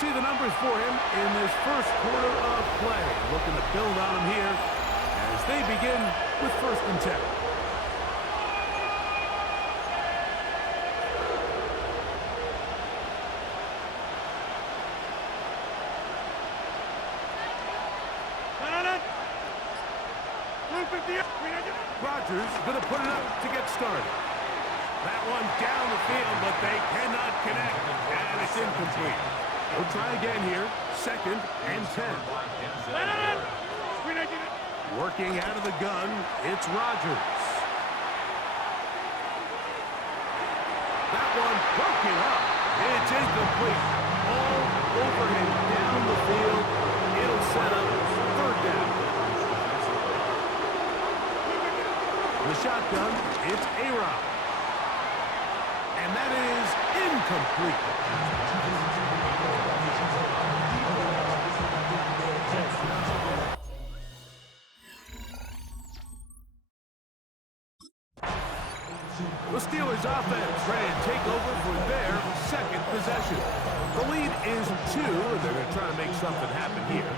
see the numbers for him in this first quarter of play. Looking to build on him here as they begin with 1st and 10. Rodgers going to put it up to get started. That one down the field, but they cannot connect, and it's incomplete. We'll try again here. 2nd and 10. Working out of the gun, it's Rodgers. That one broken up. It's incomplete. All over him down the field. It'll set up 3rd down. The shotgun, it's A-Rod. And that is incomplete. The Steelers offense ready to take over for their 2nd possession. The lead is 2, and they're going to try to make something happen here.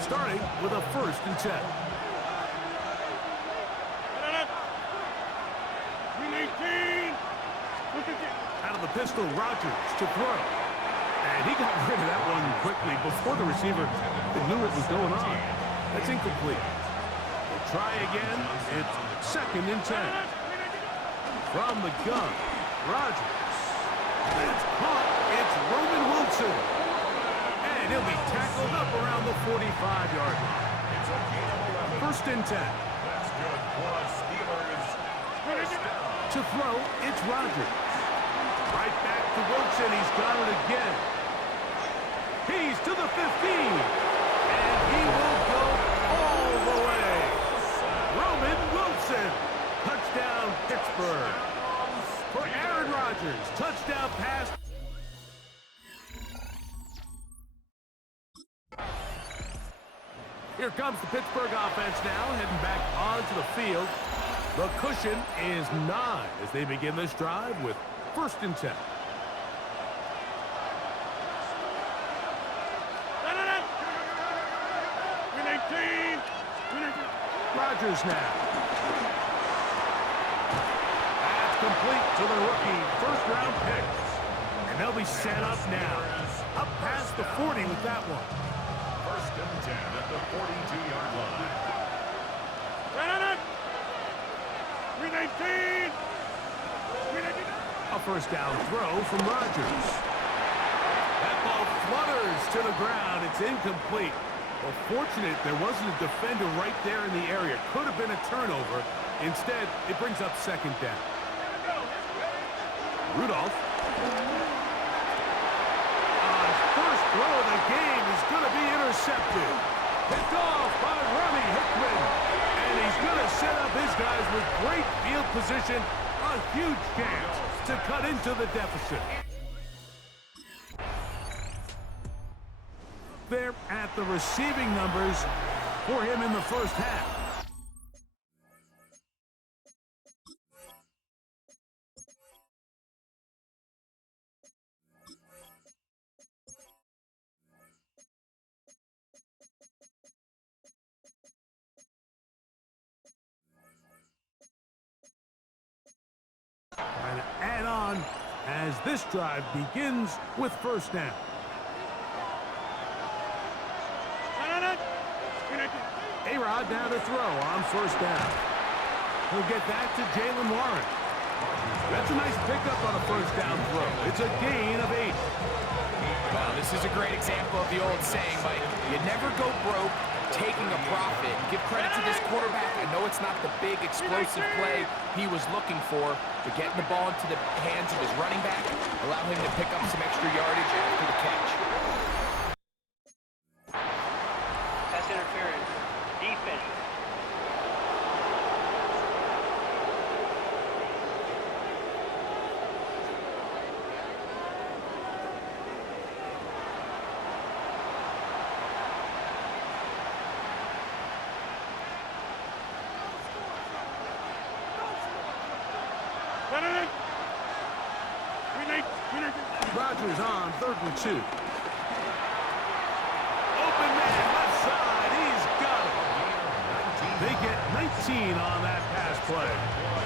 Starting with a 1st and 10. Out of the pistol, Rodgers to throw. And he got rid of that one quickly before the receiver knew what was going on. That's incomplete. We'll try again. It's 2nd and 10. From the gun, Rodgers. That's caught. It's Roman Wilson. And he'll be tackled up around the 45-yard line. 1st and 10. To throw, it's Rodgers. Right back to Wilson. He's got it again. He's to the 15. And he will go all the way. Roman Wilson. Touchdown, Pittsburgh. For Aaron Rodgers. Touchdown pass. Here comes the Pittsburgh offense now, heading back onto the field. The cushion is 9 as they begin this drive with 1st and 10. Rodgers now. That's complete to the rookie, 1st-round picks. And they'll be set up now. Up past the 40 with that one. 1st and 10 at the 42-yard line. A 1st down throw from Rodgers. That ball flutters to the ground. It's incomplete. Well, fortunate there wasn't a defender right there in the area. Could have been a turnover. Instead, it brings up 2nd down. Rudolph. His first throw of the game is going to be intercepted. Picked off by Ronnie Hickman. And he's going to set up his guys with great field position. A huge chance to cut into the deficit. There at the receiving numbers for him in the 1st half. Trying to add on as this drive begins with 1st down. A-Rod now to throw on 1st down. He'll get that to Jaylen Warren. That's a nice pickup on a 1st down throw. It's a gain of 8. Well, this is a great example of the old saying, Mike. You never go broke taking a profit. Give credit to this quarterback. I know it's not the big explosive play he was looking for, but getting the ball into the hands of his running back, allow him to pick up some extra yardage after the catch. Pass interference. Defense. Rodgers on 3rd and 2. on that pass play.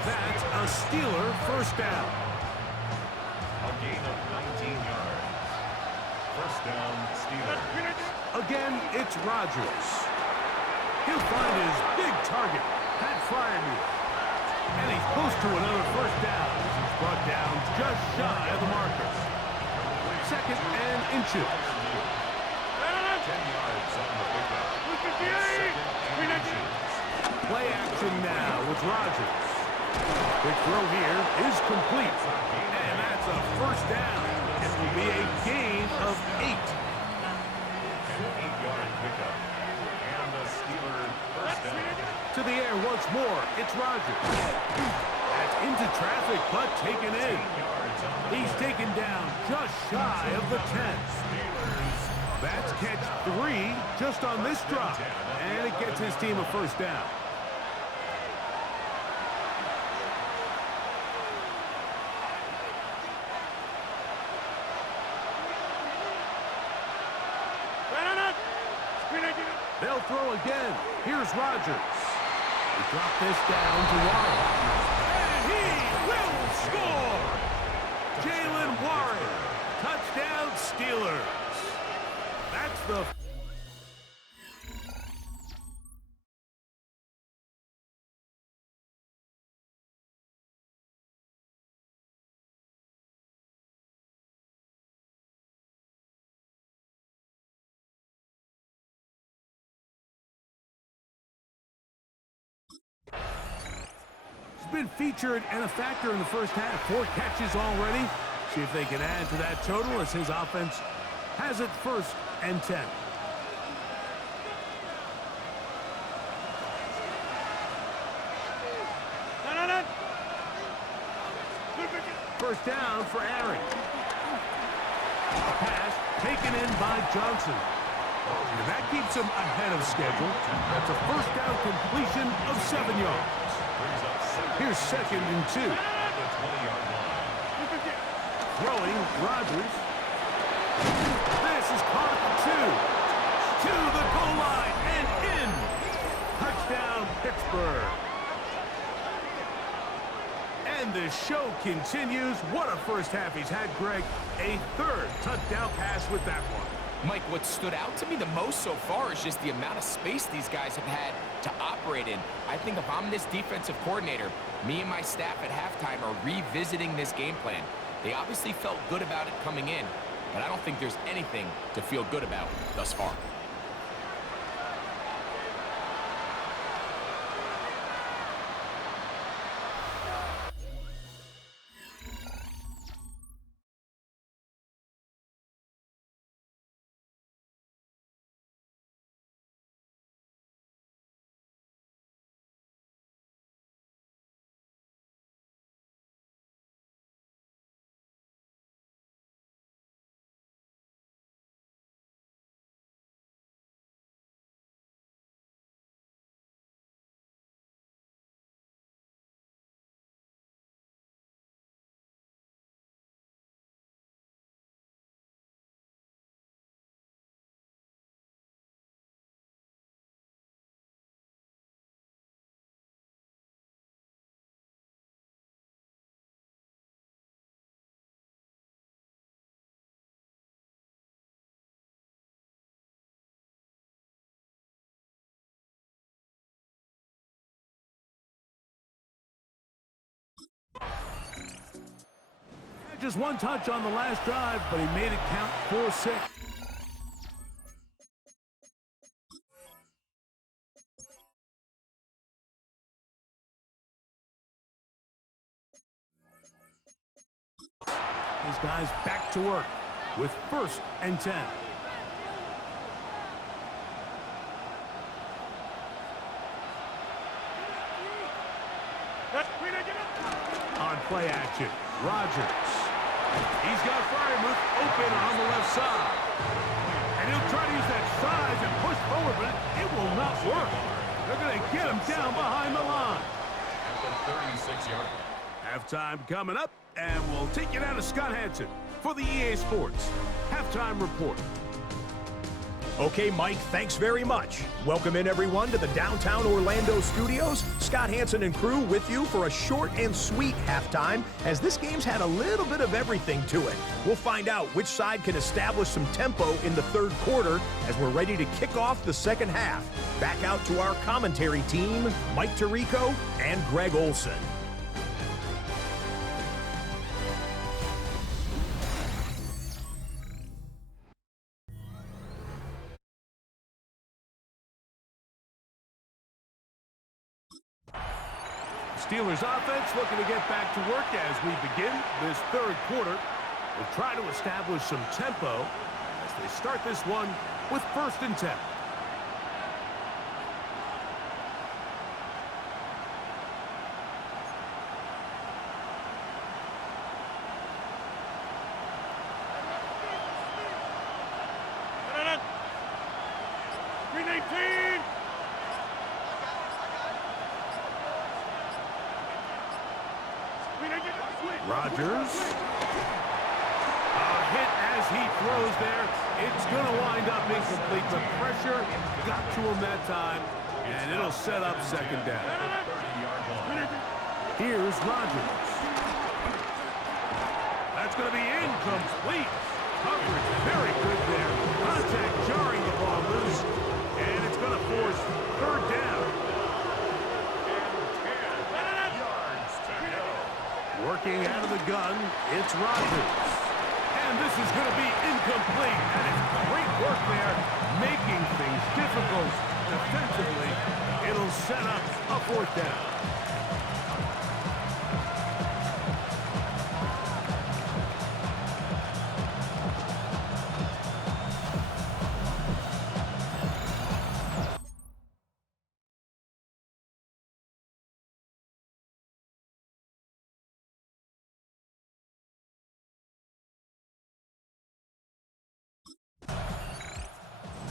That's a Steeler first down. A gain of 19 yards. First down, Steelers. Again, it's Rodgers. He'll find his big target, Pat Fryermuth. And he's close to another first down. He's brought down just shy of the marker. Second and inches. 10 yards on the pickup. Second and inches. Play action now with Rodgers. Quick throw here is complete. And that's a first down. It will be a gain of 8. An 8-yard pickup. And the Steelers first down. To the air once more. It's Rodgers. That's into traffic, but taken in. He's taken down just shy of the 10. That's catch 3 just on this drop. And it gets his team a first down. They'll throw again. Here's Rodgers. He dropped this down to Warren. And he will score! Jalen Warren. Touchdown Steelers. That's the... He's been featured and a factor in the first half. 4 catches already. See if they can add to that total as his offense has it first and 10. First down for Aaron. A pass taken in by Johnson. And that keeps him ahead of schedule. That's a first down completion of 7 yards. Here's second and 2. Throwing Rodgers. This is caught at the 2. To the goal line and in. Touchdown Pittsburgh. And the show continues. What a first half he's had, Greg. A third touchdown pass with that one. Mike, what stood out to me the most so far is just the amount of space these guys have had to operate in. I think if I'm this defensive coordinator, me and my staff at halftime are revisiting this game plan. They obviously felt good about it coming in, but I don't think there's anything to feel good about thus far. Just one touch on the last drive, but he made it count for 6. These guys back to work with first and 10. On play action, Rodgers. He's got Fryermuth open on the left side. And he'll try to use that size and push forward, but it will not work. They're going to get him down behind the line. At the 36-yard. Halftime coming up, and we'll take you down to Scott Hansen for the EA Sports Halftime Report. Okay, Mike, thanks very much. Welcome in, everyone, to the downtown Orlando studios. Scott Hansen and crew with you for a short and sweet halftime, as this game's had a little bit of everything to it. We'll find out which side can establish some tempo in the third quarter as we're ready to kick off the second half. Back out to our commentary team, Mike Tirico and Greg Olson. Steelers offense looking to get back to work as we begin this third quarter. We'll try to establish some tempo as they start this one with 1st and 10. Rodgers. A hit as he throws there. It's going to wind up incomplete. The pressure got to him that time, and it'll set up 2nd down. Here's Rodgers. That's going to be incomplete. Coverage very good there. Contact jarring the ball loose, and it's going to force 3rd down. Working out of the gun, it's Rodgers. And this is going to be incomplete. And it's great work there, making things difficult defensively. It'll set up a 4th down.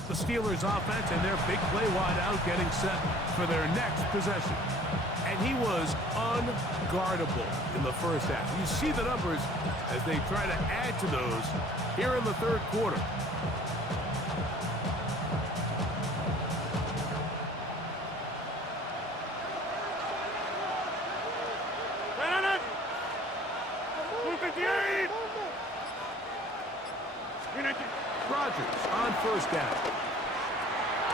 The Steelers offense and their big play wide out getting set for their next possession. And he was unguardable in the first half. You see the numbers as they try to add to those here in the third quarter. Rodgers on 1st down.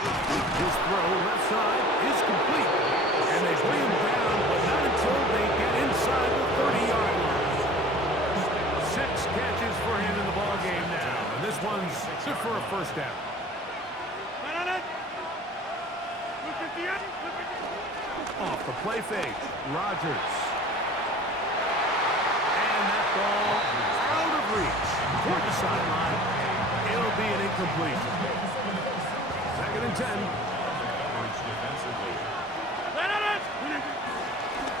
His throw left side is complete. And they bring him down, but not until they get inside the 30-yard line. 6 catches for him in the ball game now. And this one's good for a 1st down. Off the play fake, Rodgers. And that ball out of reach toward the sideline. It'll be an incompletion. 2nd and 10.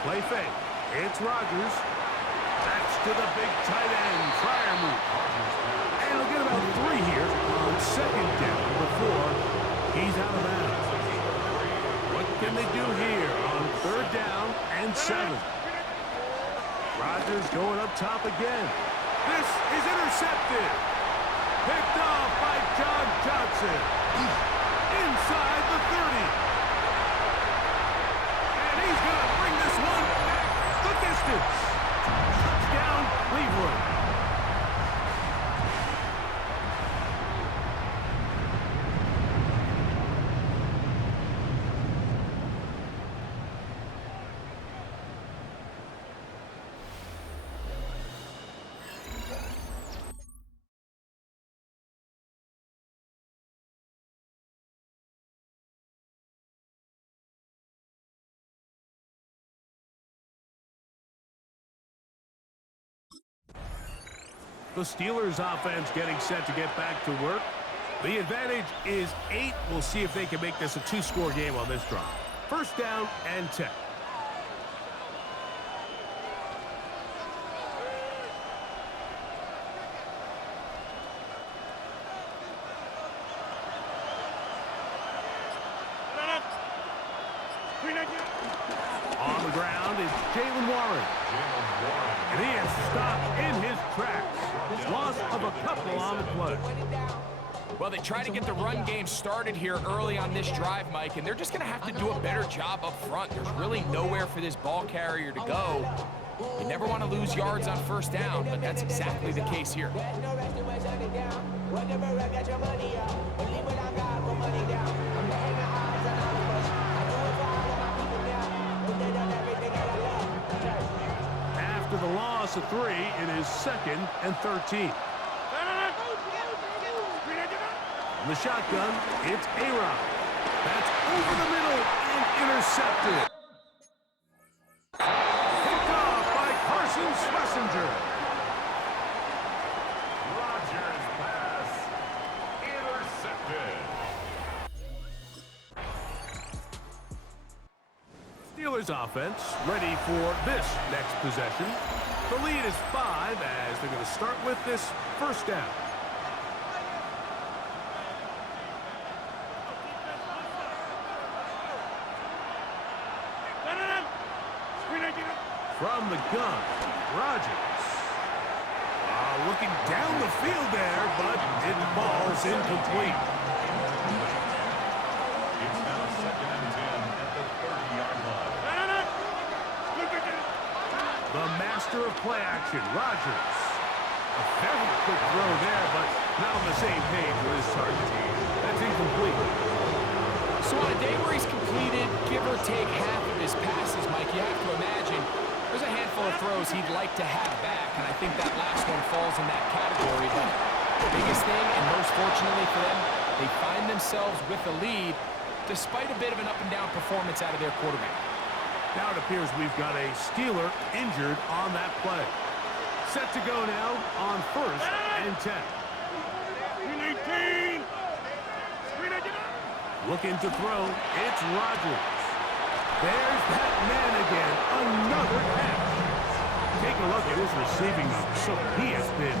Play fake. It's Rodgers. That's to the big tight end. Trier move. And he'll get about 3 here on 2nd down before he's out of bounds. What can they do here on 3rd down and 7? Rodgers going up top again. This is intercepted. Picked off by John Johnson. Inside the 30. And he's going to bring this one back the distance. Touchdown, Cleveland. The Steelers offense getting set to get back to work. The advantage is 8. We'll see if they can make this a 2-score game on this drive. 1st down and 10. On the ground is Jalen Warren. And he is stopped in his tracks. Loss of a couple on the play. Well, they try to get the run game started here early on this drive, Mike, and they're just going to have to do a better job up front. There's really nowhere for this ball carrier to go. You never want to lose yards on first down, but that's exactly the case here. After the loss of 3, it is 2nd and 13. In the shotgun, it's A-Rod. That's over the middle and intercepted. Picked off by Carson Schlesinger. Rodgers' pass intercepted. Steelers offense ready for this next possession. The lead is 5 as they're going to start with this first down. From the gun, Rodgers. Looking down the field there, but it falls incomplete. It's now 2nd and 10 at the 30-yard line. The master of play action, Rodgers. A very quick throw there, but not on the same page with his target. That's incomplete. So on a day where he's completed, give or take half of his passes, Mike, you have to imagine there's a handful of throws he'd like to have back, and I think that last one falls in that category. But the biggest thing, and most fortunately for them, they find themselves with a lead despite a bit of an up-and-down performance out of their quarterback. Now it appears we've got a Steeler injured on that play. Set to go now on 1st and 10. Looking to throw, it's Rodgers. There's that man again, another catch. Take a look at his receiving numbers. So he has been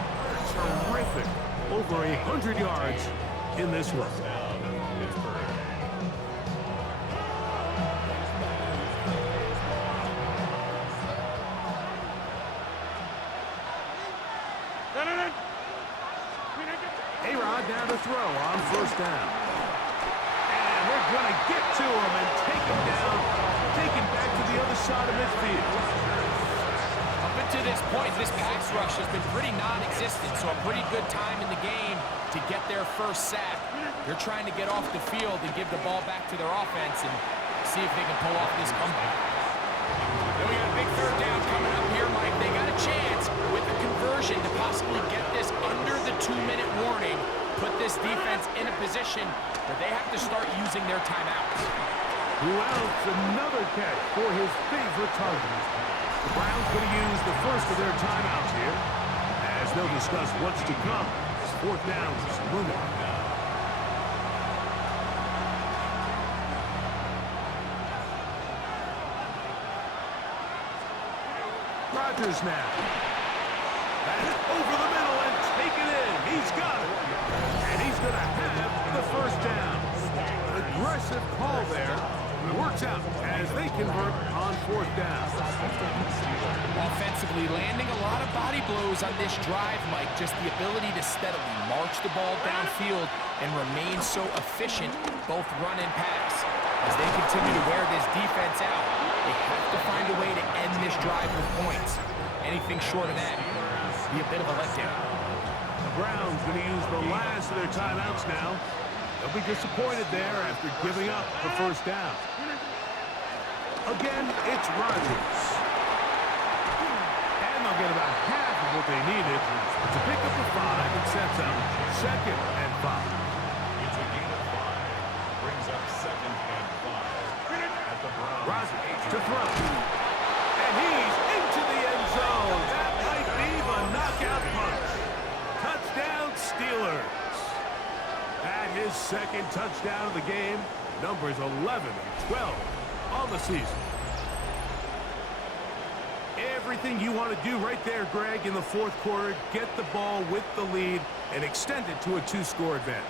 terrific. Over 100 yards in this one. A-Rod down to throw on 1st down. And they're going to get to him and take him down. Take him back to the other side of midfield. Up until this point, this pass rush has been pretty non-existent, so a pretty good time in the game to get their first sack. They're trying to get off the field and give the ball back to their offense and see if they can pull off this comeback. Then we got a big 3rd down coming up here, Mike. They got a chance with the conversion to possibly get this under the 2-minute warning, put this defense in a position where they have to start using their timeouts. Who else? Another catch for his favorite target. The Browns going to use the first of their timeouts here as they'll discuss what's to come. 4th down is looming. Rodgers now. And over the middle and take it in. He's got it. And he's going to have the 1st down. An aggressive call there. It works out as they convert on 4th down. Offensively, landing a lot of body blows on this drive, Mike. Just the ability to steadily march the ball downfield and remain so efficient, both run and pass. As they continue to wear this defense out, they have to find a way to end this drive with points. Anything short of that would be a bit of a letdown. The Browns going to use the last of their timeouts now. They'll be disappointed there after giving up the 1st down. Again, it's Rodgers. And they'll get about half of what they needed to pick up the 5 and sets up 2nd and 5. It's a gain of 5. Brings up 2nd and 5. At the Browns. Rodgers to throw. And he's into the end zone. That might be the knockout punch. Touchdown, Steelers. And his 2nd touchdown of the game. Numbers 11 and 12 on the season. Everything you want to do right there, Greg, in the 4th quarter. Get the ball with the lead and extend it to a 2-score advantage.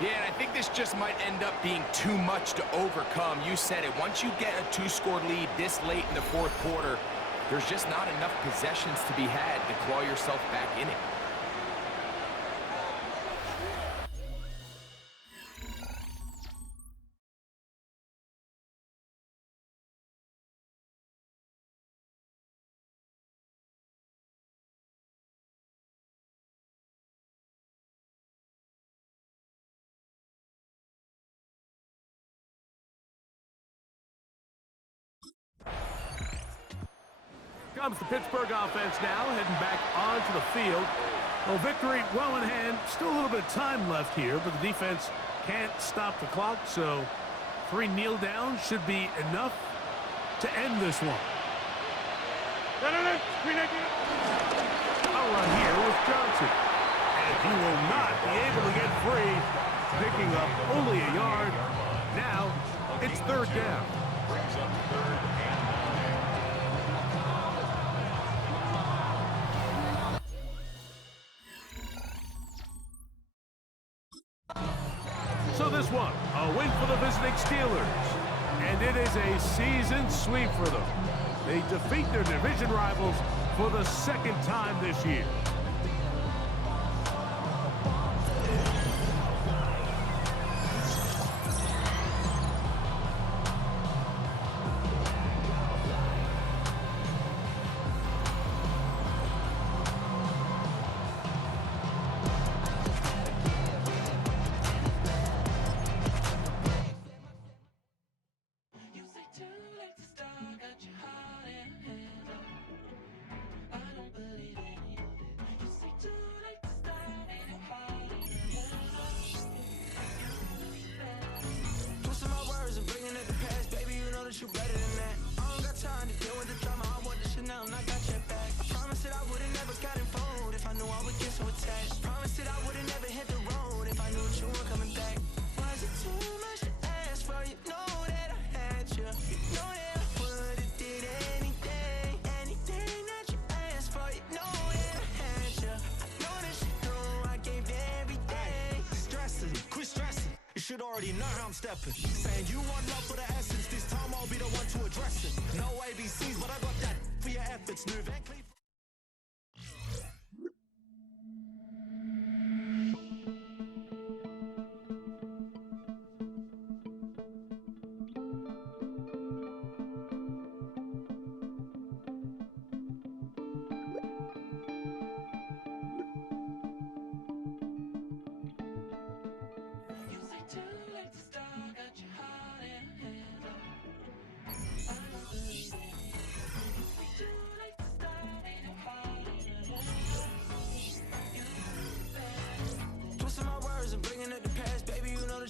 Yeah, and I think this just might end up being too much to overcome. You said it. Once you get a 2-score lead this late in the 4th quarter, there's just not enough possessions to be had to claw yourself back in it. comes the Pittsburgh offense now, heading back onto the field. Well, victory well in hand. Still a little bit of time left here, but the defense can't stop the clock, so 3 kneel downs should be enough to end this one. A run here with Johnson. And he will not be able to get free, picking up only a yard. Now, it's 3rd down. Brings up 3rd and 9. So this one, a win for the visiting Steelers. And it is a season sweep for them. They defeat their division rivals for the 2nd time this year. You better than that. I don't got time to deal with the drama. I want the Chanel and I got your back. I promised that I would've never gotten fooled if I knew I would get so attached. Promised that I would've never hit the road if I knew that you weren't coming back. Was it too much to ask for? You know that I had you. You know that I would've did anything, anything that you asked for. You know that I had you. I know that you know I gave everything. Stressing, quit stressing. You should already know how I'm stepping. Saying you want love for the essence. This time I'll be the one to address it. No ABCs, but I got that for your efforts. New Van Cleef.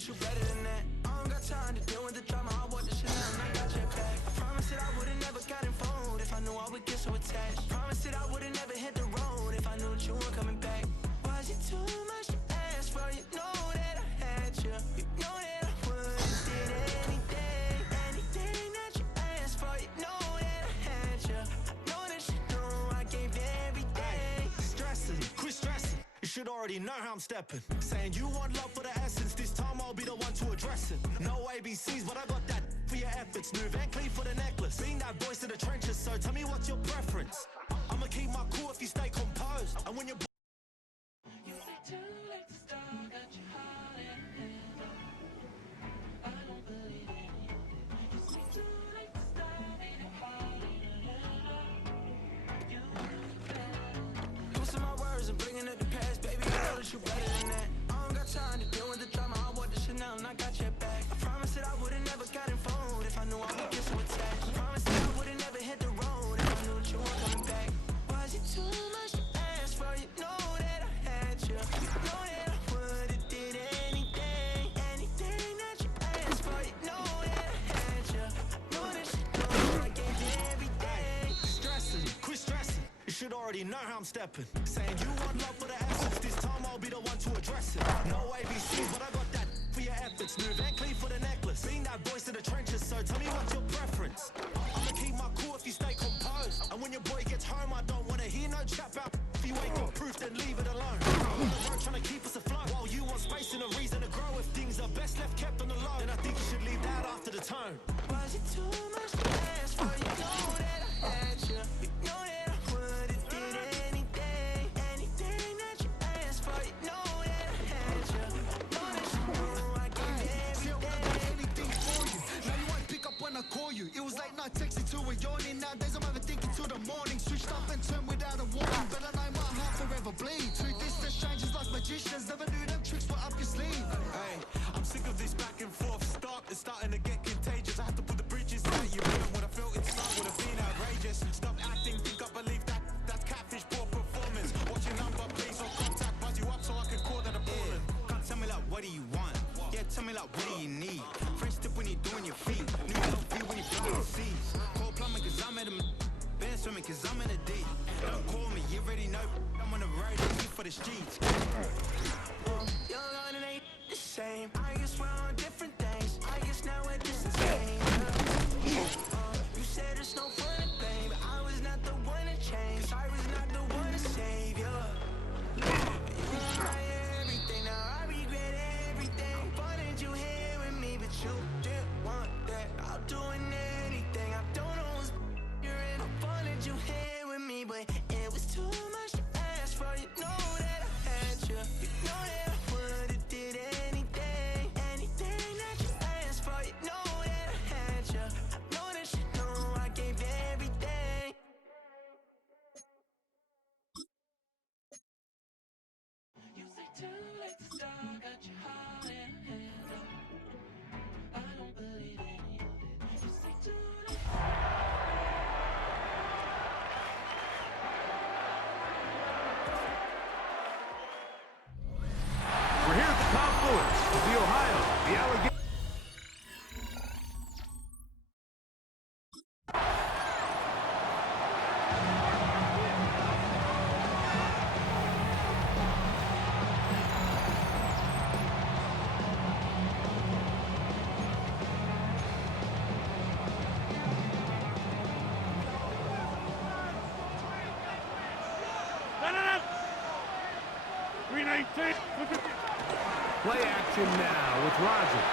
You better than that. I don't got time to deal with the drama. I want the Chanel and I got your back. I promised that I would've never gotten fooled if I knew I would get so attached. Promised that I would've never hit the road if I knew that you weren't coming back. Was it too much to ask for? You know that I had you. You know that I would've did anything, anything that you asked for. You know that I had you. I know that you know I gave everything. Stressing, quit stressing. You should already know how I'm stepping. Saying you want love for the essence. This time I'll be the one to address it. No ABCs, but I got that for your efforts. New Van Cleef for the necklace. Being that voice in the trenches, so tell me what's your preference. I'ma keep my cool if you stay composed. And when you're you say too late to start, got your heart in hand. I don't believe it. You say too late to start, ain't it hard? You better. Twisting my words and bringing up the past, baby. You know that you better than that. I don't got time to deal with the drama. I want the Chanel and I got your back. I promised that I would've never gotten fooled if I knew I would get so attached. I promised that I would've never hit the road if I knew that you weren't coming back. Was it too much to ask for? You know that I had you. You know that I would've did anything, anything that you asked for. You know that I had you. I know that you know I gave you everything. stressing, quit stressing. You should already know how I'm stepping. Saying you want love for the essence. This time I'll be the one to address it. No ABCs, but I got that for your efforts. New Van Cleef for the necklace. Being that voice in the trenches, so tell me what's your preference. I'ma keep my cool if you stay composed. And when your boy gets home, I don't wanna hear no chat about. If you ain't got proof, then leave it alone. On the road trying to keep us afloat. While you want space and a reason to grow. If things are best left kept on the low, then I think you should leave that after the tone. Was it too much to ask for? You know that I had you. You know that I would've did anything, anything that you asked for. You know that I had you. I know that you know I gave everything. Anything for you. Now you won't pick up when I call you. It was late night texting to a yawning. Nowadays I'm overthinking till the morning. Switched up and turned without a warning. But I know my heart forever bleeds. Truth is that strangers like magicians. Never knew them tricks were up your sleeve. Hey, I'm sick of this back and forth start. It's starting to get contagious. I have to put the bridges out. You even when I felt inside would have been outrageous. Stop acting, think up tell me like, what do you need? Fresh tip when you doing your feet. New LV when you blowing seats. Cold plumbing cause I'm at a band swimming cause I'm in a deep. Don't call me, you already know. I'm on the road, I'm for the streets. Young on and ain't the same. I guess we're on different things. I guess now we're just the same. You said it's no fun to blame, but I was not the one to change. 'Cause I was not the one to save you. You were everything, now I regret everything. Wanted you here with me, but you didn't want that. I'll do anything, I don't know what's you're in. I wanted you here with me, but it was too much to ask for. You know that I had you. You know that I would've did anything, anything that you asked for. You know that I had you. I know that you know I gave everything. You say too late to start, got your heart in a handle. I don't believe any of it. You say too late. We're here at the confluence of the Ohio, the Allegheny. Play action now with Rodgers.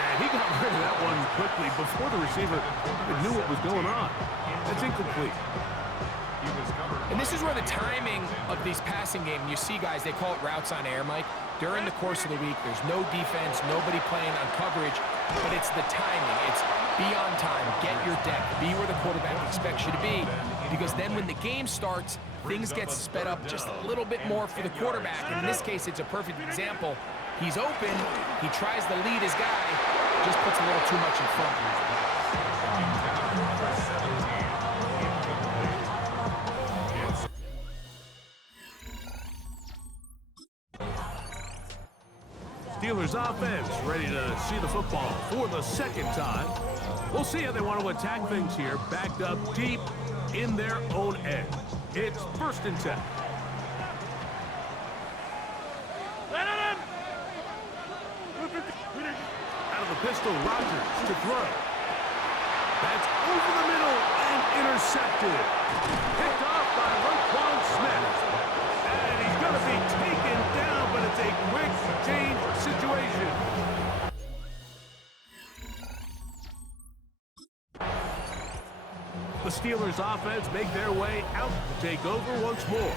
And he got rid of that one quickly before the receiver knew what was going on. That's incomplete. And this is where the timing of these passing games, you see guys, they call it routes on air, Mike. During the course of the week, there's no defense, nobody playing on coverage, but it's the timing. It's be on time, get your depth, be where the quarterback expects you to be, because then when the game starts, things get sped up just a little bit more for the quarterback. And in this case, it's a perfect example. He's open, he tries to lead his guy, just puts a little too much in front. Steelers offense ready to see the football for the second time. We'll see how they want to attack things here, backed up deep in their own end. It's 1st and 10. Out of the pistol, Rodgers to throw. That's over the middle and intercepted. Picked off by Roquan Smith. And he's going to be taken down, but it's a quick change situation. The Steelers offense make their way out to take over once more.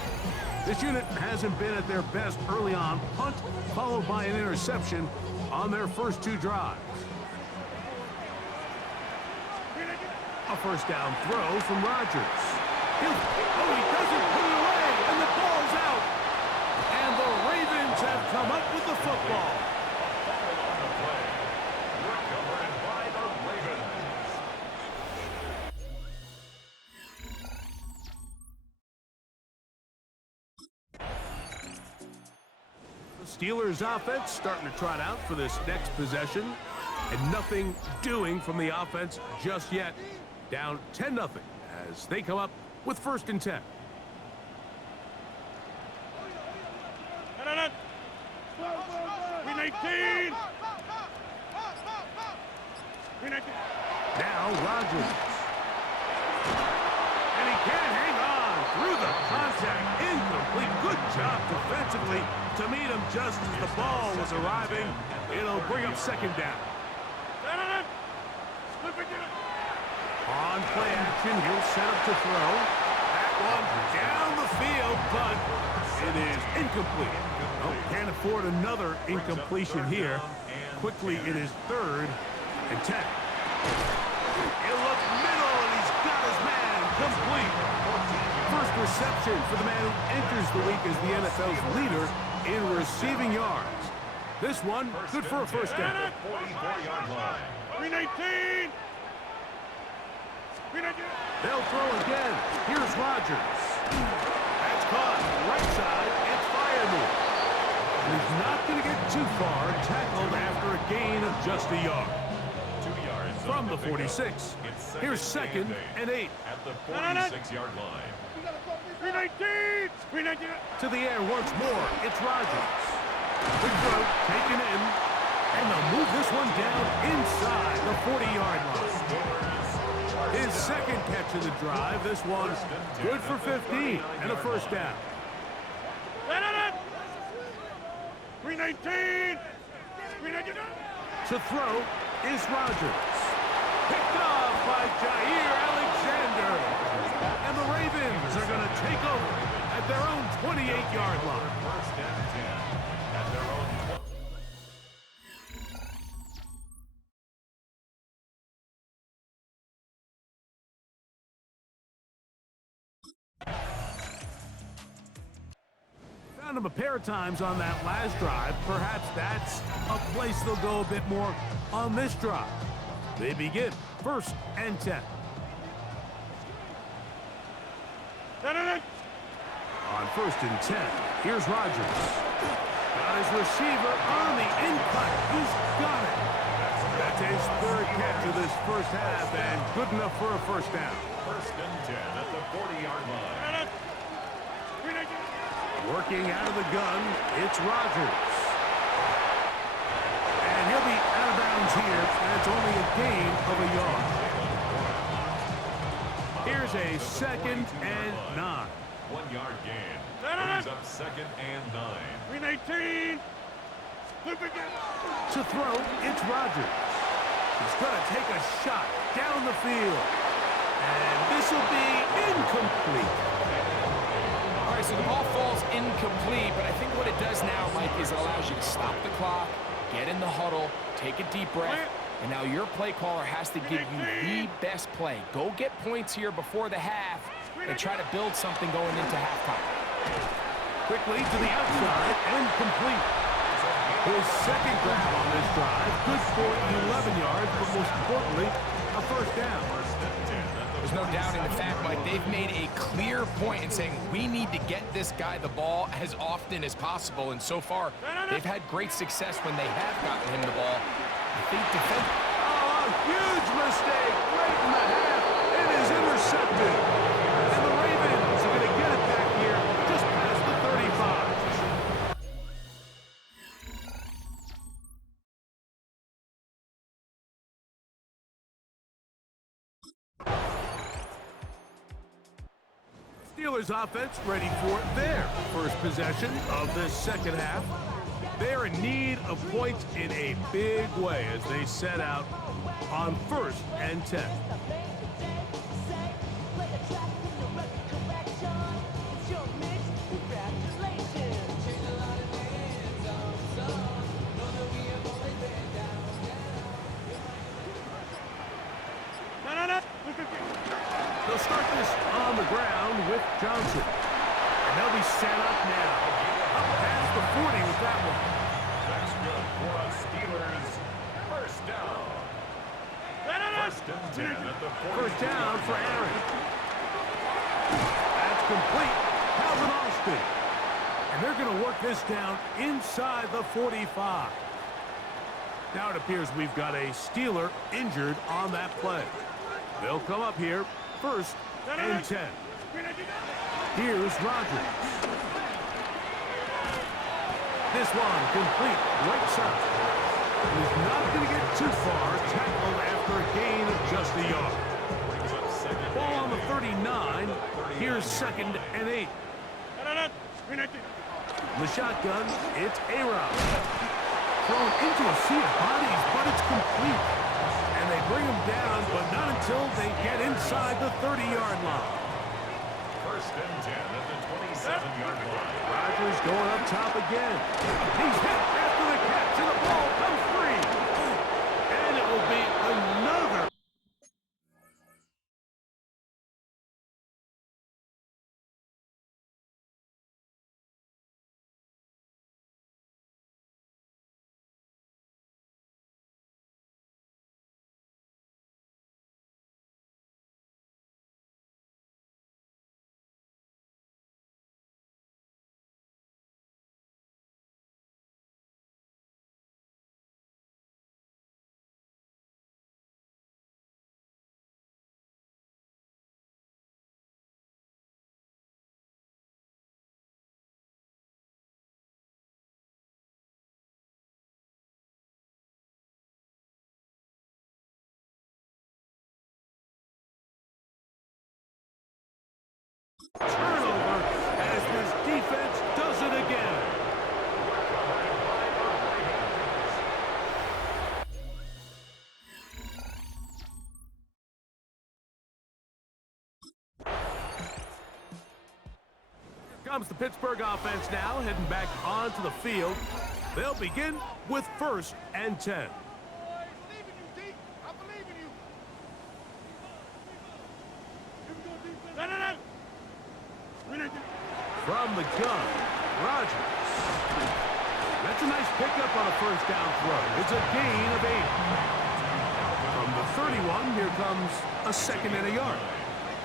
This unit hasn't been at their best early on. Punt followed by an interception on their first 2 drives. A first down throw from Rodgers. He doesn't put it away, and the ball's out. And the Ravens have come up with the football. Steelers offense starting to trot out for this next possession, and nothing doing from the offense just yet. Down 10-0 as they come up with 1st and 10. Now Rodgers. And he can't hang on through the contact. Incomplete. Good job defensively to meet him just as the ball was arriving. It'll bring up 2nd down. On play action, he'll set up to throw. That one down the field, but it is incomplete. Oh, can't afford another incompletion here. Quickly, it is 3rd and 10. He'll look middle, and he's got his man complete. First reception for the man who enters the week as the NFL's leader in receiving yards. This one, good for a first down. 319! They'll throw again. Here's Rodgers. That's caught right side and fired. He's not going to get too far. Tackled after a gain of just a yard. 2 yards From the 46. Here's second and 8. At the 46-yard line. 319! 319! To the air once more. It's Rodgers. Quick throw taken in. And they'll move this one down inside the 40-yard line. His second catch of the drive. This one good for 15 and a first down. 319! 319! To throw is Rodgers. Picked off by Jair Alexander. And the Ravens are going to take over at their own 28-yard line. First and 10 at their own 20. Found him a pair of times on that last drive. Perhaps that's a place they'll go a bit more on this drive. They begin first and 10. On first and 10, here's Rodgers. Got his receiver on the in-cut. He's got it. That's his third catch of this first half, and good enough for a first down. First and 10 at the 40-yard line. Working out of the gun, it's Rodgers. And he'll be out of bounds here, and it's only a gain of a yard. Here's a second and 9. 1 yard gain. Brings up second and 9. 319! To throw, it's Rodgers. He's going to take a shot down the field. And this will be incomplete. All right, so the ball falls incomplete, but I think what it does now, Mike, is it allows you to stop the clock, get in the huddle, take a deep breath, and now your play caller has to give you the best play. Go get points here before the half and try to build something going into halftime. Quickly to the outside and complete. His second grab on this drive, good for 11 yards, but most importantly, a first down. There's no doubting the fact, Mike, they've made a clear point in saying we need to get this guy the ball as often as possible, and so far, they've had great success when they have gotten him the ball. I think defense... Oh, a huge mistake late in the half. It is intercepted. And the Ravens are going to get it back here just past the 35. Steelers offense ready for their first possession of this second half. They're in need of points in a big way as they set out on first and 10. They'll start this on the ground with Johnson. And they'll be set up now. Up past the 40 with that one. That's good for a Steelers first down. First and 10 at the 40. First down for Aaron. That's complete. Calvin Austin. And they're going to work this down inside the 45. Now it appears we've got a Steeler injured on that play. They'll come up here first and 10. Here's Rodgers. This one complete right side. He's not going to get too far. Tackled after a gain of just a yard. Ball on the 39. Here's second and 8. The shotgun, it's A-Rod. Thrown into a sea of bodies, but it's complete. And they bring him down, but not until they get inside the 30-yard line. First and 10 at the 27-yard line. Rodgers going up top again. He's hit after the catch, and the ball comes free. And it will be another Turnover as this defense does it again. Here comes the Pittsburgh offense now, heading back onto the field. They'll begin with 1st and 10. From the gun, Rodgers. That's a nice pickup on a 1st down throw. It's a gain of 8. From the 31, here comes a 2nd and a yard.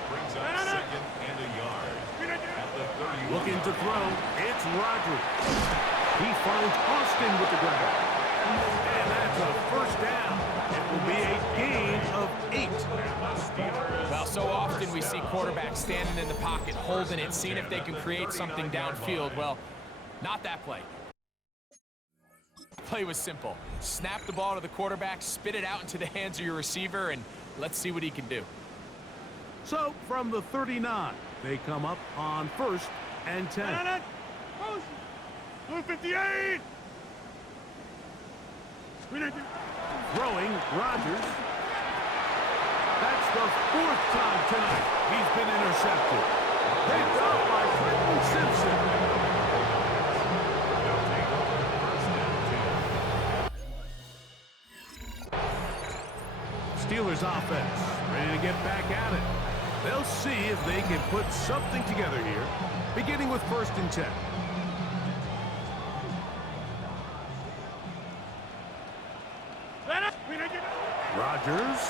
Brings up 2nd and a yard. At the 31. Looking to throw, it's Rodgers. He finds Austin with the grab. And that's a 1st down. It will be a gain of 8. Well, so often we see quarterbacks standing in the pocket, holding it, seeing if they can create something downfield. Well, not that play. The play was simple. Snap the ball to the quarterback, spit it out into the hands of your receiver, and let's see what he can do. So, from the 39, they come up on 1st and 10. 258! Throwing, Rodgers. That's the 4th time tonight he's been intercepted. Picked up by Trenton Simpson. Steelers offense ready to get back at it. They'll see if they can put something together here, beginning with 1st and 10. Rodgers.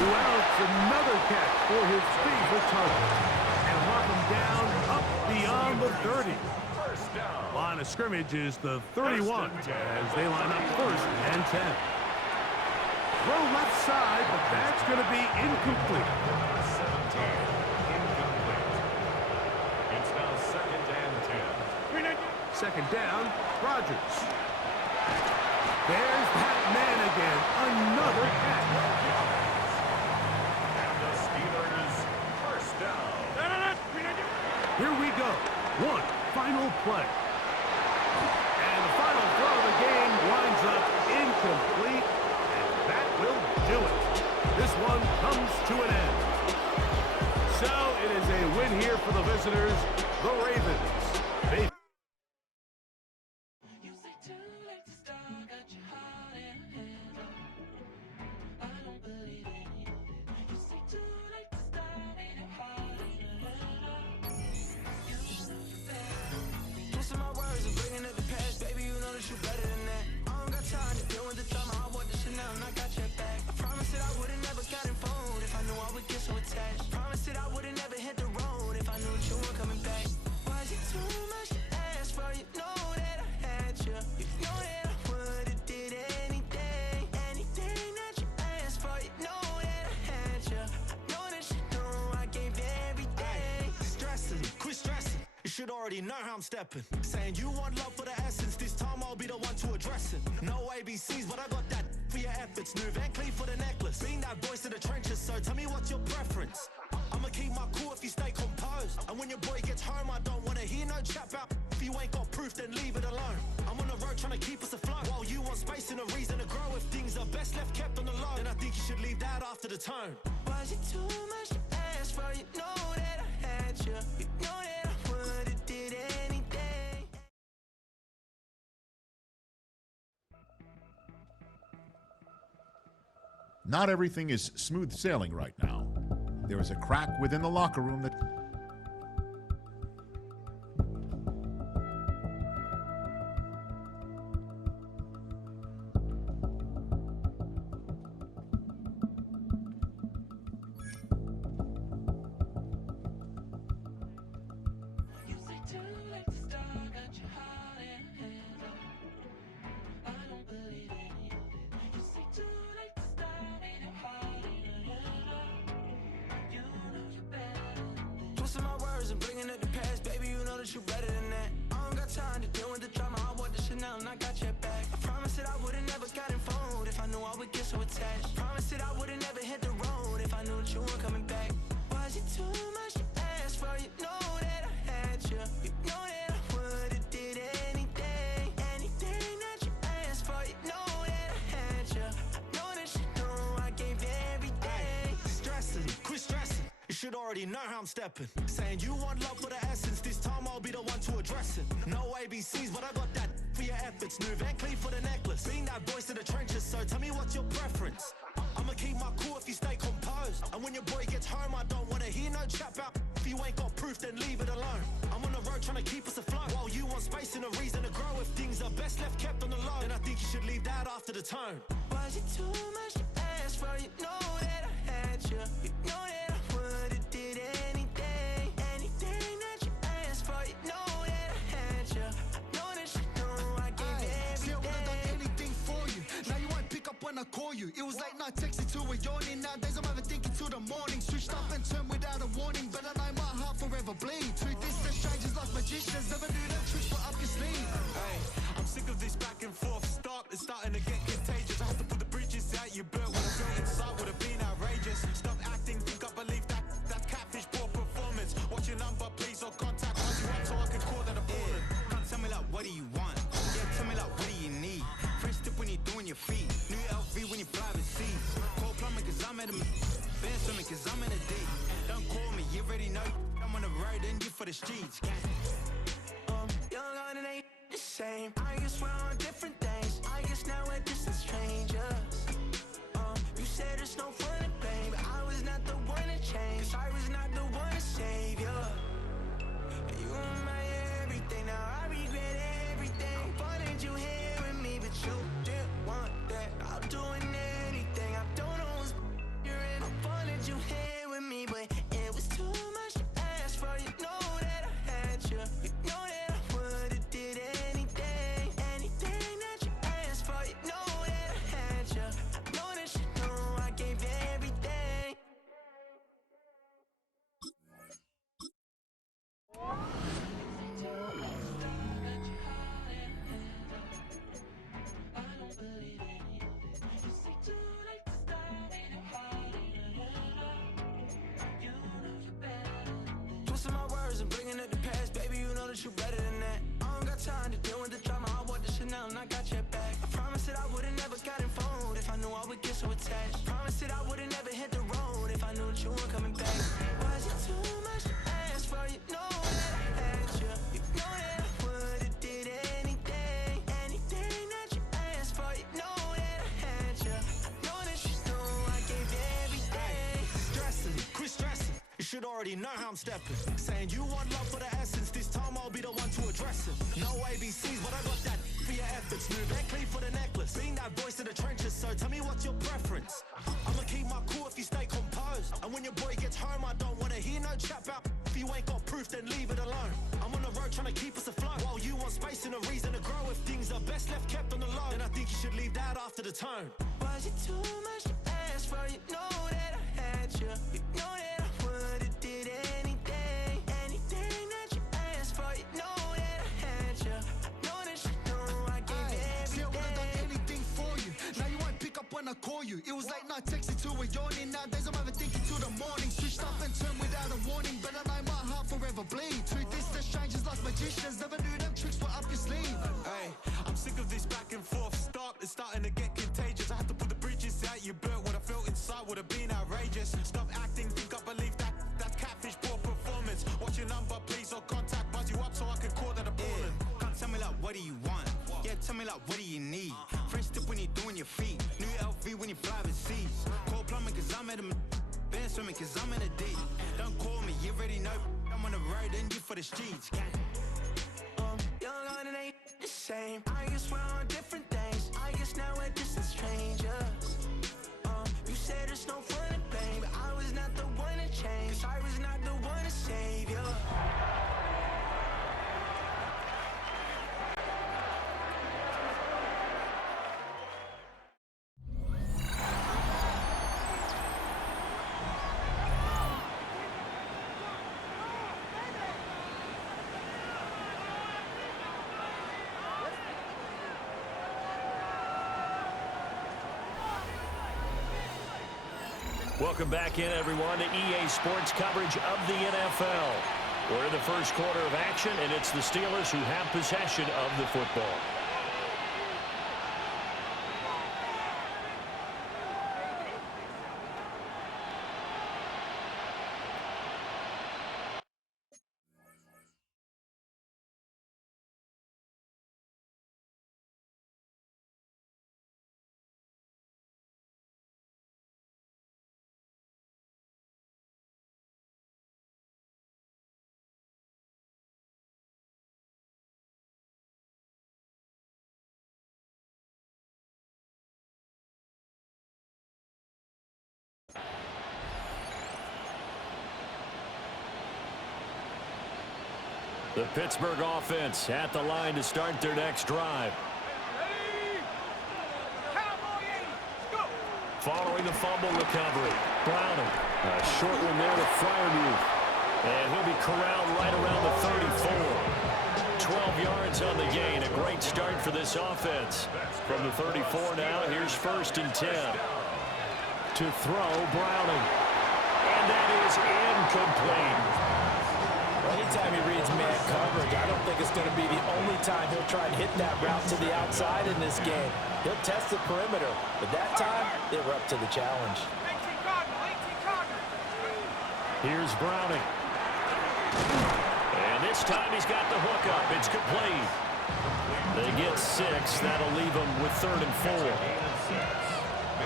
Who else? Another catch for his favorite target. And mark him down up beyond the 30. Line of scrimmage is the 31 as they line up 1st and 10. Throw left side, but that's going to be incomplete. 17. Incomplete. It's now 2nd and 10. 2nd down, Rodgers. There's that man again. Another catch. And the Steelers 1st down. Here we go. One final play. And the final throw of the game winds up incomplete. And that will do it. This one comes to an end. So it is a win here for the visitors, the Ravens. They Twisting my words and bringing up the past, baby, you know that you better than that. I don't got time to deal with the drama, I want the Chanel and I got your back. I promised that I would've never gotten phone if I knew I would get so attached. Promised that I would've never hit the road if I knew that you weren't coming back. Was it too much to ask for? You know that I had you. You know that I would've did anything, anything that you asked for. You know that I had you. I know that you know I gave everything. Stressing, quit stressing. You should already know how I'm stepping. Saying you want love for the essence. This time I'll be the one to address it. No ABCs, but I got that for your efforts. New Van Cleef for the necklace. Being that voice in the trenches, so tell me what's your preference. I'ma keep my cool if you stay composed. And when your boy gets home, I don't wanna hear no chat about. If you ain't got proof, then leave it alone. I'm on the road trying to keep us afloat. While you want space and a reason to grow. If things are best left kept on the low, then I think you should leave that after the tone. Was it too much to ask for? You know that I had you. You know that I would've did anything. Not everything is smooth sailing right now. There is a crack within the locker room that... Twisting my words and bringing up the past, baby, you know that you better than that. I don't got time to deal with the drama, I want the Chanel and I got your back. I promised that I would've never gotten phone if I knew I would get so attached. Promised that I would've never hit the road if I knew that you weren't coming back. Was it too already know how I'm stepping. Saying you want love for the essence, this time I'll be the one to address it. No ABCs, but I got that for your efforts. New Van Cleef for the necklace. Being that voice in the trenches, so tell me what's your preference. I'ma keep my cool if you stay composed. And when your boy gets home, I don't wanna hear no chat about. If you ain't got proof, then leave it alone. I'm on the road trying to keep us afloat. While you want space and a reason to grow. If things are best left kept on the low, then I think you should leave that after the tone. Was it too much to ask for? You know that I had you. You know that I would've did anything. Anything that you asked for. You know that I had you. I know that you know I gave you everything. See, I would've done anything for you. Now you won't pick up when I call you. It was late night texting to a yawning. Nowadays I'm overthinking till the morning. Switched up and turned without a warning. But I know my heart forever bleed. Two distant strangers like magicians. Never knew them tricks were up your sleeve. Hey, I'm sick of this back and forth. Stop, it's starting to get contagious. I have to put the bridges out you built. What I felt inside would have been outrageous. Stop acting, think I believe that. That's catfish, poor performance. What's your number, please, or contact. Once you up so I can call that a ballin'. Can't tell me like, what do you want? Yeah, tell me like, what do you need? Fresh tip when you're doing your feet. New LV when you fly overseas. Call plumbing cause I'm at a band swimming cause I'm in a D. Don't call me, you already know. I'm on the road and you for the streets. Young on and ain't the same. I guess we're on different things. I guess now we're distant strangers. You said there's no fun in blame, but I was not the one to change. 'Cause I was not the one to save you. You were my everything. Now I regret everything. I wanted you here with me, but you didn't want that. I'm doing anything. I don't know what's you're in. I wanted you here with me, but it was too much to ask for. You know that I had you. You know that I would've did anything. Anything that you asked for. You know that I had you. I know that you know I gave you everything. Twisting my words and bringing up the past, baby, you know that you're better than that. I don't got time to deal with the drama, I want the Chanel and I got your back. I promise that I would've never got involved if I knew I would get so attached. I promise that I would've never hit the road if I knew that you weren't coming back. Was it too much to ask for? You know that I had you. You know that I would've did anything. Anything that you asked for. You know that I had you. I know that you know I gave you everything. Stressing, quit stressing. You should already know how I'm stepping. Saying you want love for the essence, this time I'll be the one to address it. No ABCs, but I got that for your efforts. New Van Cleef for the necklace. Being that voice in the trenches, so tell me what's your preference. I'ma keep my cool if you stay composed. And when your boy gets home, I don't wanna hear no chat about. If you ain't got proof, then leave it alone. I'm on the road trying to keep us afloat. While you want space and a reason to grow. If things are best left kept on the low, then I think you should leave that after the tone. Was it too much to ask for? You know that I had you. You know that I would've did anything. Anything that you asked for. You know that I had you. I know that you know I gave you everything. See, I would've done anything for you. Now you won't pick up when I call you. It was late night texting to a yawning. Nowadays I'm overthinking till the morning. Switched up and turned without a warning. But I know my heart forever bleed. Two distant strangers like magicians. Never knew them tricks were up your sleeve. Hey, I'm sick of this back and forth. Stop, it's starting to get contagious. I have to put the bridges out you built. What I felt inside would have been outrageous. Stop acting, think I believe that. That's catfish, poor performance. What's your number, please, or contact. Buzz you up so I can call that a ballin'. Can't tell me like, what do you want? Yeah, tell me like, what do you need? Fresh tip when you're doing your feet. New LV when you fly overseas. Call plumbing cause I'm at a band swimming cause I'm in a D. Don't call me, you already know. I'm on the road and you for the streets. Young on and ain't the same. I guess we're on different things. I guess now we're distant strangers. You said there's no fun in blame, but I was not the one to change. 'Cause I was not the one to save you. Welcome back in, everyone, to EA Sports coverage of the NFL. We're in the first quarter of action, and it's the Steelers who have possession of the football. The Pittsburgh offense at the line to start their next drive. Following the fumble recovery, Browning. A short one there to Fryermuth. And he'll be corralled right around the 34. 12 yards on the gain. A great start for this offense. From the 34 now, here's 1st and 10. To throw, Browning. And that is incomplete. Anytime he reads man coverage, I don't think it's going to be the only time he'll try and hit that route to the outside in this game. He'll test the perimeter, but that time, they were up to the challenge. Here's Browning. And this time he's got the hook up. It's complete. They get 6. That'll leave them with 3rd and 4.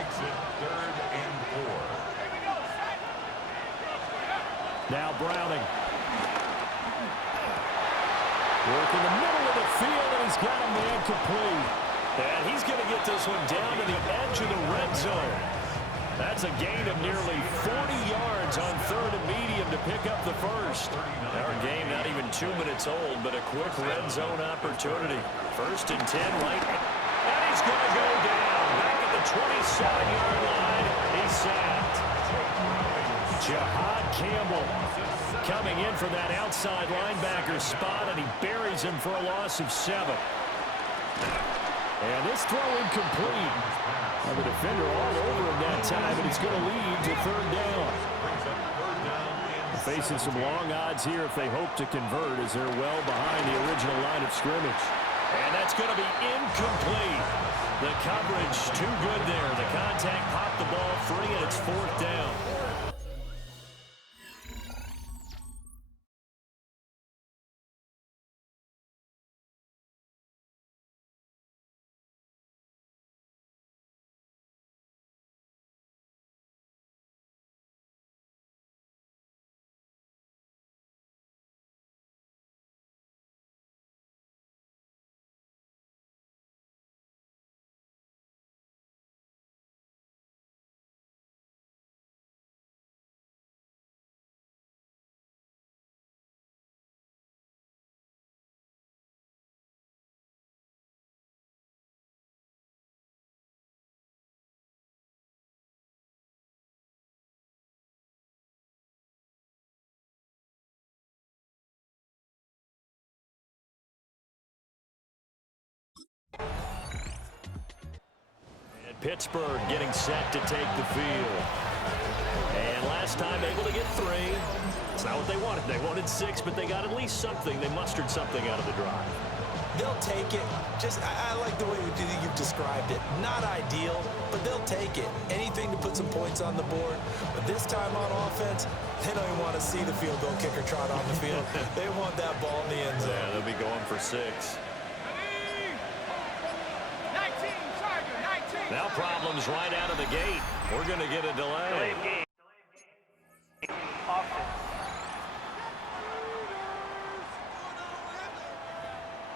Makes it 3rd and 4. Now Browning. Work in the middle of the field, and he's got a man complete. And he's going to get this one down to the edge of the red zone. That's a gain of nearly 40 yards on 3rd and medium to pick up the first. Our game not even 2 minutes old, but a quick red zone opportunity. 1st and 10, right? And he's going to go down. Back at the 27-yard line. He's sacked. Jahad Campbell coming in for that outside linebacker spot, and he buries him for a loss of 7. And this throw incomplete. The defender all over him that time, and it's going to lead to 3rd down. Facing some long odds here if they hope to convert, as they're well behind the original line of scrimmage. And that's going to be incomplete. The coverage too good there. The contact popped the ball free, and it's 4th down. And Pittsburgh getting set to take the field. And last time able to get 3. It's not what they wanted. They wanted 6, but they got at least something. They mustered something out of the drive. They'll take it. I like the way you've described it. Not ideal, but they'll take it. Anything to put some points on the board. But this time on offense, they don't even want to see the field goal kicker trot on the field. They want that ball in the end zone. Yeah, they'll be going for 6. Now problems right out of the gate. We're going to get a delay.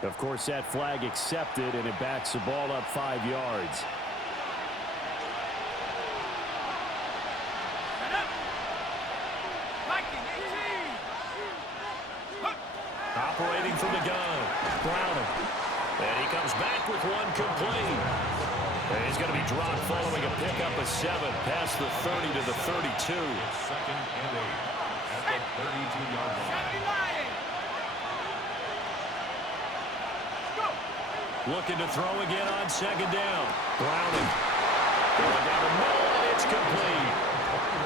Of course, that flag accepted, and it backs the ball up 5 yards. Operating from the gun, Browning. And he comes back with one complete. And he's going to be dropped following a pickup of 7 past the 30 to the 32. 2nd and 8 at the 32-yard line. Looking to throw again on 2nd down. Browning. Going down the middle, and it's complete.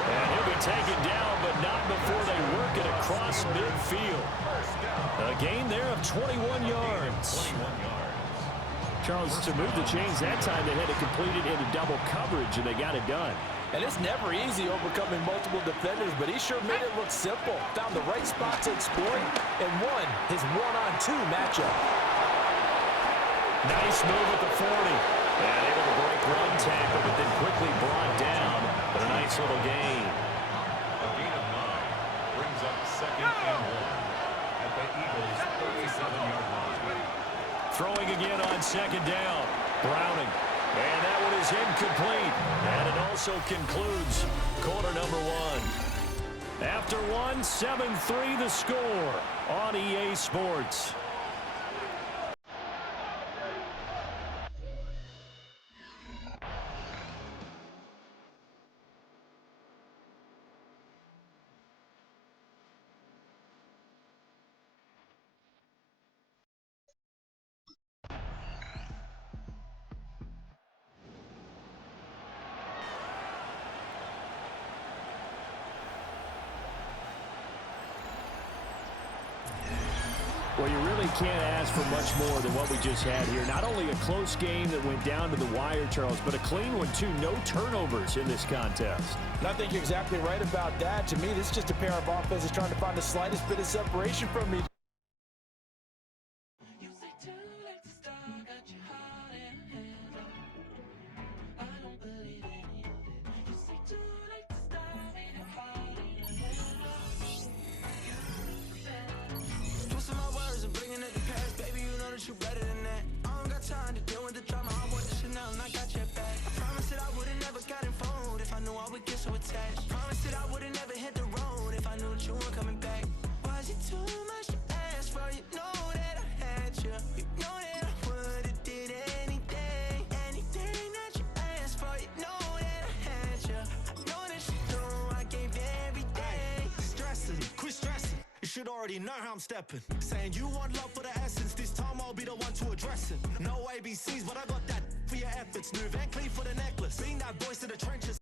And he'll be taken down, but not before they work it across midfield. A gain there of 21 yards. Charles, to move the chains that time, they had to complete it into double coverage, and they got it done. And it's never easy overcoming multiple defenders, but he sure made it look simple. Found the right spot to exploit and won his one-on-2 matchup. Nice move at the 40. And able to break run tackle, but then quickly brought down. But a nice little gain. A gain of 9 brings up 2nd and 1 at the Eagles' 37-yard line. Throwing again on 2nd down. Browning. And that one is incomplete. And it also concludes quarter number 1. After one, 7-3 the score on EA Sports. Well, you really can't ask for much more than what we just had here. Not only a close game that went down to the wire, Charles, but a clean one, too. No turnovers in this contest. And I think you're exactly right about that. To me, this is just a pair of offenses trying to find the slightest bit of separation from me. You better than that. I don't got time to deal with the drama. I want the Chanel and I got your back. I promised that I would've never gotten phoned if I knew I would get so attached. I promised that I would've never hit the road if I knew that you weren't coming back. Was it too much to ask for? You know that I had you. You know that I would've did anything that you asked for. You know that I had you. I know that you know I gave everything. Stressing, quit stressing. You should already know how I'm stepping. Saying you want love for the essence. This time I'll be the one to address it. No ABCs, but I got that for your efforts. New Van Cleef for the necklace. Being that voice in the trenches.